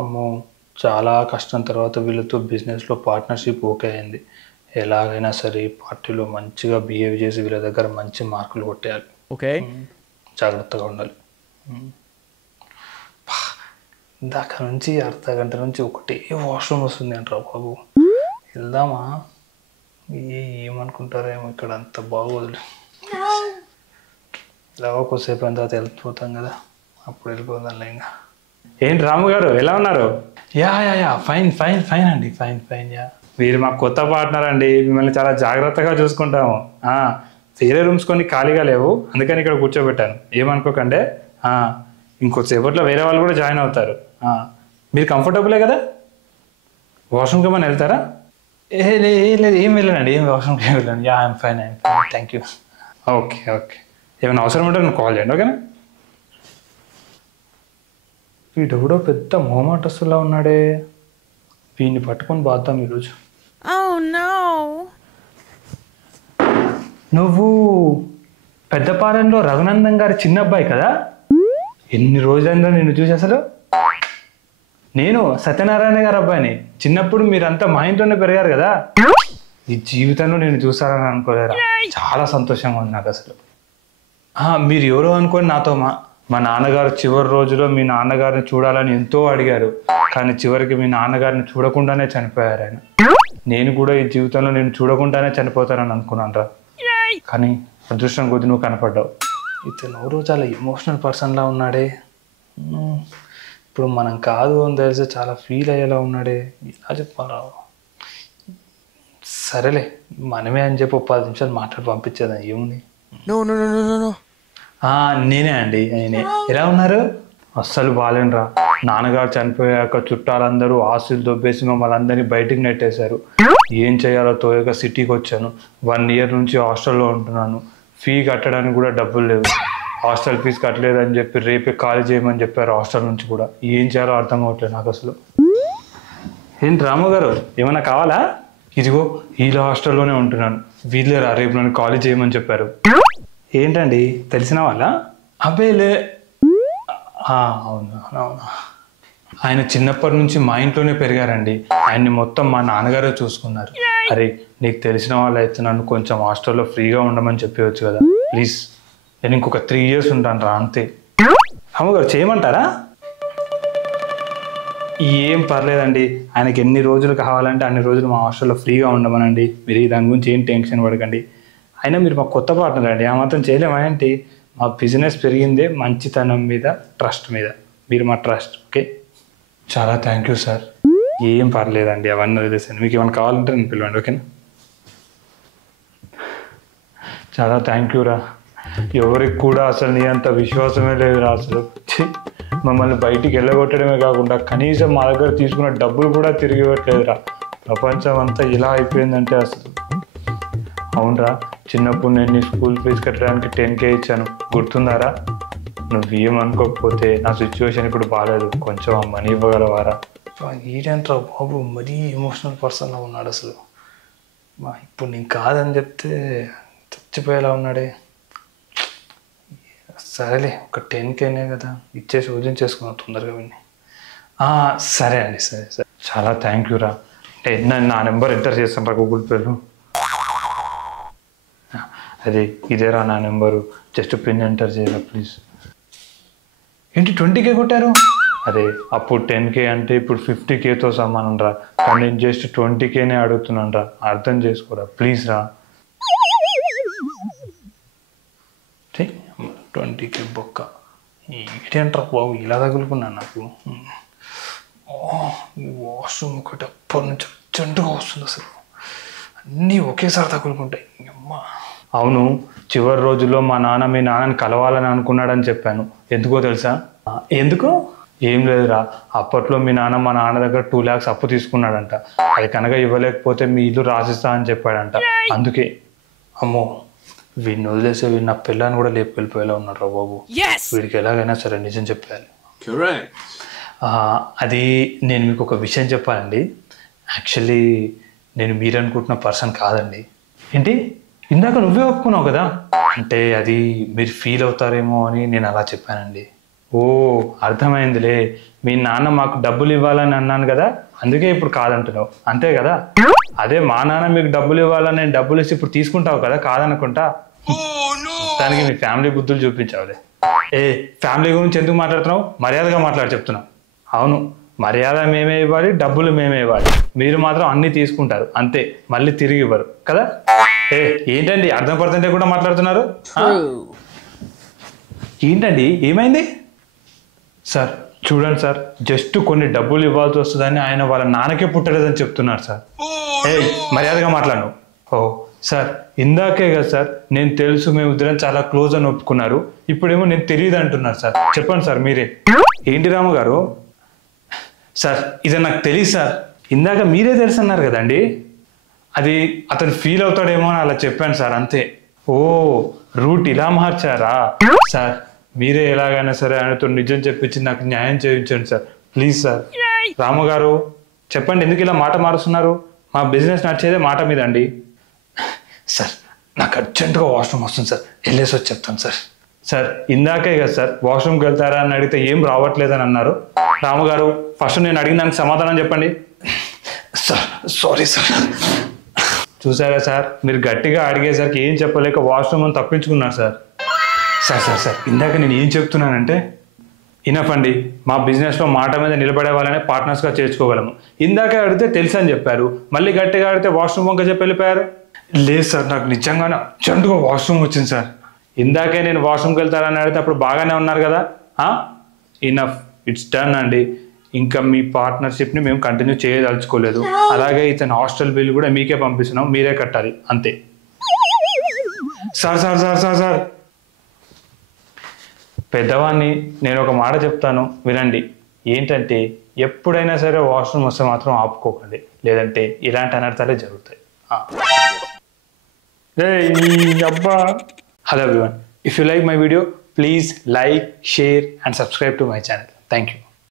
అమ్మో! చాలా కష్టం తర్వాత వీళ్ళతో బిజినెస్‌లో పార్ట్నర్‌షిప్ ఓకే అయింది. ఎలాగైనా సరే ఈ పార్టీలో మంచిగా బిహేవ్ చేసి వీళ్ళ దగ్గర మంచి మార్కులు కొట్టేయాలి. Okay. జాగ్రత్తగా ఉండాలి. ఇందాక నుంచి అర్ధగంట నుంచి ఒకటే వాష్‌రూమ్ వస్తుంది అంటరా బాబు. వెళ్దామా? ఏమనుకుంటారేమో ఇక్కడ అంత బాగోదులే. ఎలాగో కొద్దిసేపు అయిన తర్వాత వెళ్ళిపోతాం కదా, అప్పుడు వెళ్ళిపోదాంలే ఇంకా. ఏంటి రాము గారు ఎలా ఉన్నారు? యా ఫైన్ ఫైన్ ఫైన్ అండి, ఫైన్ ఫైన్ యా. మీరు మా కొత్త పార్ట్నర్ అండి, మిమ్మల్ని చాలా జాగ్రత్తగా చూసుకుంటాము. వేరే రూమ్స్ కొన్ని ఖాళీగా లేవు, అందుకని ఇక్కడ కూర్చోబెట్టాను. ఏమనుకోకండి. ఇంకొద్దిసేపట్లో వేరే వాళ్ళు కూడా జాయిన్ అవుతారు. మీరు కంఫర్టబులే కదా? వాష్రూమ్కి ఏమైనా వెళ్తారా? లేదు ఏం వెళ్ళానండి, ఏం వాష్రూమ్కి ఏం వెళ్ళాను. Yeah I'm fine thank you. Okay okay, ఏమైనా అవసరం ఉంటే నేను కాల్ చేయండి, ఓకేనా? వీడు కూడా పెద్ద మొహమాటస్తులా ఉన్నాడే, వీడిని పట్టుకొని బాద్దాం ఈరోజు. నువ్వు పెద్దపాలెంలో రఘునందన్ గారి చిన్న అబ్బాయి కదా? ఎన్ని రోజులైందో నిన్ను చూసి అసలు. నేను సత్యనారాయణ గారి అబ్బాయిని. చిన్నప్పుడు మీరంతా మా ఇంట్లోనే పెరిగారు కదా. ఈ జీవితంలో నేను చూసారని అనుకోలేరా, చాలా సంతోషంగా ఉంది నాకు అసలు. మీరు ఎవరో అనుకోని నాతో మా నాన్నగారు చివరి రోజులో మీ నాన్నగారిని చూడాలని ఎంతో అడిగారు, కానీ చివరికి మీ నాన్నగారిని చూడకుండానే చనిపోయారు ఆయన. నేను కూడా ఈ జీవితంలో నేను చూడకుండానే చనిపోతానని అనుకున్నాను రా, కానీ అదృష్టం కొద్ది నువ్వు కనపడ్డావు. ఇతను ఎవరో చాలా ఎమోషనల్ పర్సన్లా ఉన్నాడే. ఇప్పుడు మనం కాదు అని తెలిసి చాలా ఫీల్ అయ్యేలా ఉన్నాడే. ఇలా చెప్పాలా? సరేలే, మనమే అని చెప్పి 10 నిమిషాలు మాట్లాడి పంపించేదా, ఏముంది. నేనే అండి, నేనే. ఎలా ఉన్నారు? అస్సలు బాగాలేనురా. నాన్నగారు చనిపోయాక చుట్టాలందరూ ఆస్తులు దొబ్బేసి మమ్మల్ని అందరినీ బయటికి నెట్టేశారు. ఏం చేయాలో తోయక సిటీకి వచ్చాను. 1 ఇయర్ నుంచి హాస్టల్లో ఉంటున్నాను. ఫీ కట్టడానికి కూడా డబ్బులు లేవు. హాస్టల్ ఫీజు కట్టలేదని చెప్పి రేపే ఖాళీ చేయమని చెప్పారు హాస్టల్ నుంచి కూడా. ఏం చేయాలో అర్థం అవ్వట్లేదు నాకు అసలు. ఏంటి రాము గారు, ఏమన్నా కావాలా? ఇదిగో వీళ్ళ హాస్టల్లోనే ఉంటున్నాను. వీళ్ళేరా రేపు నన్ను ఖాళీ చేయమని చెప్పారు. ఏంటండి, తెలిసిన వాళ్ళ? అబ్బాయిలే. అవును అవును, ఆయన చిన్నప్పటి నుంచి మా ఇంట్లోనే పెరిగారండి. ఆయన్ని మొత్తం మా నాన్నగారే చూసుకున్నారు. అరే, నీకు తెలిసిన వాళ్ళు అయితే నన్ను కొంచెం హాస్టల్లో ఫ్రీగా ఉండమని చెప్పవచ్చు కదా ప్లీజ్. నేను ఇంకొక 3 ఇయర్స్ ఉంటాను రా, అంతే. అమ్మగారు చేయమంటారా? ఏం పర్లేదండి, ఆయనకి ఎన్ని రోజులు కావాలంటే అన్ని రోజులు మా హాస్టల్లో ఫ్రీగా ఉండమనండి. మీరు దాని గురించి ఏం టెన్షన్ పడకండి. అయినా మీరు మా కొత్త పార్ట్నర్ అండి, ఆ మాత్రం చేయలేమా ఏంటి? మా బిజినెస్ పెరిగిందే మంచితనం మీద, ట్రస్ట్ మీద. మీరు మా ట్రస్ట్, ఓకే? చాలా థ్యాంక్ యూ సార్. ఏం పర్లేదండి, అవన్నీ వదిలేసాను. మీకు ఏమైనా కావాలంటే నేను పిలవండి, ఓకేనా? చాలా థ్యాంక్ యూ రా. ఎవరికి కూడా అసలు నీ అంత విశ్వాసమే లేదురా అసలు. మమ్మల్ని బయటికి వెళ్ళగొట్టడమే కాకుండా కనీసం మా దగ్గర తీసుకున్న డబ్బులు కూడా తిరిగి ఇవ్వట్లేదురా. ప్రపంచం అంతా ఇలా అయిపోయిందంటే అసలు. అవునరా, చిన్నప్పుడు నేను నీ స్కూల్ ఫీజు కట్టడానికి 10K ఇచ్చాను, గుర్తుందారా? నువ్వు ఏమనుకోకపోతే నా సిచ్యువేషన్ ఇప్పుడు బాగాలేదు, కొంచెం ఆ మనీ ఇవ్వగలవారా? ఏంటంటారా బాబు, మరీ ఎమోషనల్ పర్సన్గా ఉన్నాడు అసలు. ఇప్పుడు నేను కాదని చెప్తే చచ్చిపోయేలా ఉన్నాడే. సరేలే, ఒక 10Kనే కదా, ఇచ్చేసి వదిలించేసుకున్నాను తొందరగా విని. సరే అండి, సరే సరే, చాలా థ్యాంక్ యూ రా. నా నెంబర్ ఎంటర్ చేస్తాను రా గూగుల్ పేలో. అదే ఇదేరా నా నెంబరు, జస్ట్ పిన్ ఎంటర్ చేయరా ప్లీజ్. ఏంటి 20K కొట్టారు? అదే అప్పుడు 10K అంటే ఇప్పుడు 50Kతో సమానం రా, కానీ నేను జస్ట్ 20Kనే అడుగుతున్నాను రా, అర్థం చేసుకోరా ప్లీజ్ రా. 20K బొక్క, ఏంటంటారా బాబు ఇలా తగులుకున్నాను నాకు. వాష్రూమ్ ఒకటి అప్పటి నుంచి అర్జెంటుగా వస్తుంది అసలు, అన్నీ ఒకేసారి తగులుకుంటాయి. అమ్మా. అవును, చివరి రోజుల్లో మా నాన్న మీ నాన్నని కలవాలని అనుకున్నాడని చెప్పాను. ఎందుకో తెలుసా? ఎందుకు? ఏం లేదురా, అప్పట్లో మీ నాన్న మా నాన్న దగ్గర 2 lakhs అప్పు తీసుకున్నాడంట. అది కనుక ఇవ్వలేకపోతే మీ ఇల్లు రాసిస్తా అని చెప్పాడంట, అందుకే. అమ్మో, వీడిని వదిలేసే వీడు నా పిల్లని కూడా లేపు వెళ్ళిపోయేలా ఉన్నాడు రా బాబు. వీడికి ఎలాగైనా సరే నిజం చెప్పాలి. అది నేను మీకు ఒక విషయం చెప్పాలండి. యాక్చువల్లీ నేను మీరు అనుకుంటున్న పర్సన్ కాదండి. ఏంటి, ఇందాక నువ్వే ఒప్పుకున్నావు కదా? అంటే అది మీరు ఫీల్ అవుతారేమో అని నేను అలా చెప్పానండి. ఓ అర్థమైందిలే, మీ నాన్న మాకు డబ్బులు ఇవ్వాలని అన్నాను కదా, అందుకే ఇప్పుడు కాదంటున్నావు అంతే కదా. అదే మా నాన్న మీకు డబ్బులు ఇవ్వాలని నేను డబ్బులు ఇస్తే ఇప్పుడు తీసుకుంటావు కదా కాదనుకుంటా. దానికి మీ ఫ్యామిలీ బుద్ధులు చూపించావులే. ఏ ఫ్యామిలీ గురించి ఎందుకు మాట్లాడుతున్నావు? మర్యాదగా మాట్లాడి చెప్తున్నా. అవును, మర్యాద మేమే ఇవ్వాలి, డబ్బులు మేమే ఇవ్వాలి. మీరు మాత్రం అన్ని తీసుకుంటారు అంతే, మళ్ళీ తిరిగి ఇవ్వరు కదా. ఏ ఏంటండి అర్థం పడుతుంటే కూడా మాట్లాడుతున్నారు? ఏంటండి ఏమైంది? సార్ చూడండి సార్, జస్ట్ కొన్ని డబ్బులు ఇవ్వాల్సి వస్తుందని ఆయన వాళ్ళ నాన్నకే పుట్టలేదని చెప్తున్నారు సార్. ఏ మర్యాదగా మాట్లాడు. ఓ సార్ ఇందాకే కదా సార్ నేను తెలుసు మేము ఇద్దరం చాలా క్లోజ్ అని ఒప్పుకున్నారు, ఇప్పుడేమో నేను తెలియదు అంటున్నారు సార్. చెప్పండి సార్ మీరే. ఏంటి రాము గారు? సార్ ఇది నాకు తెలియదు సార్. ఇందాక మీరే తెలుసు అన్నారు కదండి, అది అతను ఫీల్ అవుతాడేమో అని అలా చెప్పాను సార్ అంతే. ఓ రూట్ ఇలా మార్చారా సార్? మీరే ఎలాగైనా సరే ఆయనతో నిజం చెప్పించి నాకు న్యాయం చేయించండి సార్ ప్లీజ్ సార్. రాము గారు చెప్పండి, ఎందుకు ఇలా మాట మారుస్తున్నారు? మా బిజినెస్ నడిచేదే మాట మీద అండి. సార్ నాకు అర్జెంటుగా వాష్రూమ్ వస్తుంది సార్, వెళ్ళేసి వచ్చి చెప్తాను సార్. సార్ ఇందాకే కదా సార్ వాష్రూమ్కి వెళ్తారా అని అడిగితే ఏం రావట్లేదని అన్నారు. రాము గారు ఫస్ట్ నేను అడిగిన దానికి సమాధానం చెప్పండి. Sir sorry sir. చూసారా సార్, మీరు గట్టిగా అడిగేసరికి ఏం చెప్పలేక వాష్రూమ్ అని తప్పించుకున్నారు సార్. సార్ సార్ సార్ ఇందాక నేను ఏం చెప్తున్నానంటే, ఇనఫ్ అండి, మా బిజినెస్లో మాట మీద నిలబడే వాళ్ళనే పార్ట్నర్స్గా చేర్చుకోగలము. ఇందాకే అడిగితే తెలుసు అని చెప్పారు, మళ్ళీ గట్టిగా అడిగితే వాష్రూమ్ వంక చెప్పి వెళ్ళిపోయారు. లేదు సార్ నాకు నిజంగానే అర్జెంటుగా వాష్రూమ్ వచ్చింది సార్. ఇందాకే నేను వాష్రూమ్కి వెళ్తారని అడిగితే అప్పుడు బాగానే ఉన్నారు కదా. ఇనఫ్, ఇట్స్ డన్ అండి. ఇంకా మీ పార్ట్నర్షిప్ని మేము కంటిన్యూ చేయదలుచుకోలేదు. అలాగే ఇతను హాస్టల్ బిల్ కూడా మీకే పంపిస్తున్నాం, మీరే కట్టాలి అంతే. Sir sir sir sir sir పెద్దవాడిని నేను ఒక మాట చెప్తాను వినండి. ఏంటంటే ఎప్పుడైనా సరే వాష్రూమ్ వస్తే మాత్రం ఆపుకోకండి, లేదంటే ఇలాంటి అనర్థాలే జరుగుతాయి. Hello everyone, if you like my video please like, share and subscribe to my channel. Thank you.